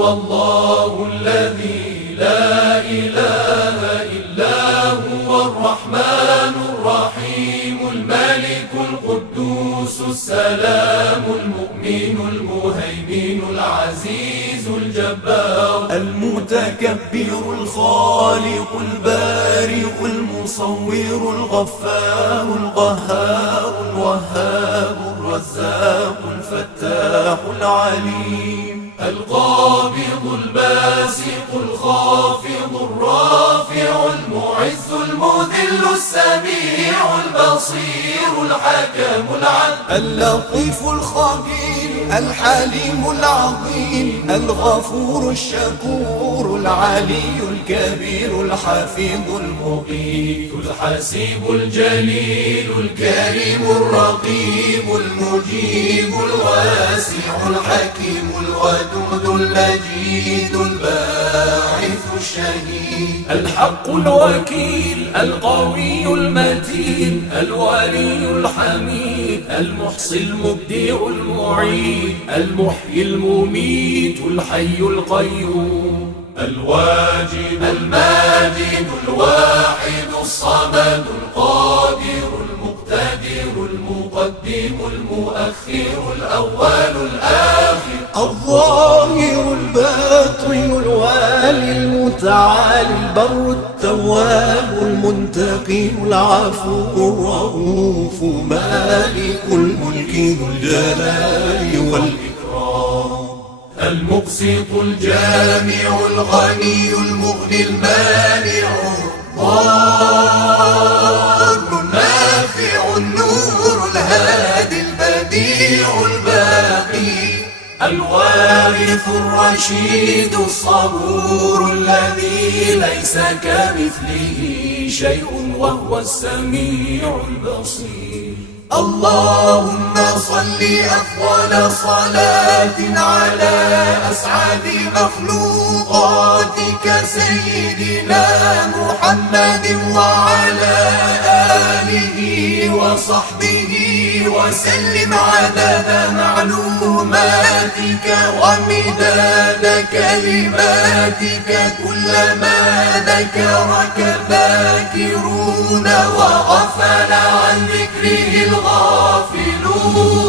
هو الله الذي لا إله إلا هو الرحمن الرحيم الملك القدوس السلام المؤمن المهيمن العزيز الجبار المتكبر الخالق البارئ المصور الغفار القهار الوهاب الرزاق الفتاح العليم القابض الباسط الخافض الرافع المعز المذل السميع البصير الحكم العدل اللطيف الخبير الحليم العظيم الغفور الشكور العلي الكبير الحفيظ المقيت الحسيب الجليل الكريم الرقيب المجيب الواسع الحكيم الودود المجيد الباعث الشهيد الحق الوكيل القوي المتين الولي الحميد المحصي المبدع المعيد المحيي المميت الحي القيوم الواجد الماجد الواحد الصمد القادر المقتدر المقدم المؤخر الأول الآخر الظاهر الباطن الوالي المتعالي البر التواب المنتقم العفو الرؤوف مالك الملك ذو الجلال والإكرام المقسط الجامع الغني المغني المانع الضار النافع النور الهادي البديع الباقي الوارث الرشيد الصبور الذي ليس كمثله شيء وهو السميع البصير اللهم صل أفضل صلاة على أسعد مخلوقاتك سيدنا محمد وعلى آله وصحبه وسلم عدد معلوماتك ومداد كلماتك كلما ذكرك الذاكرون وغفل عن ذكره الغافلون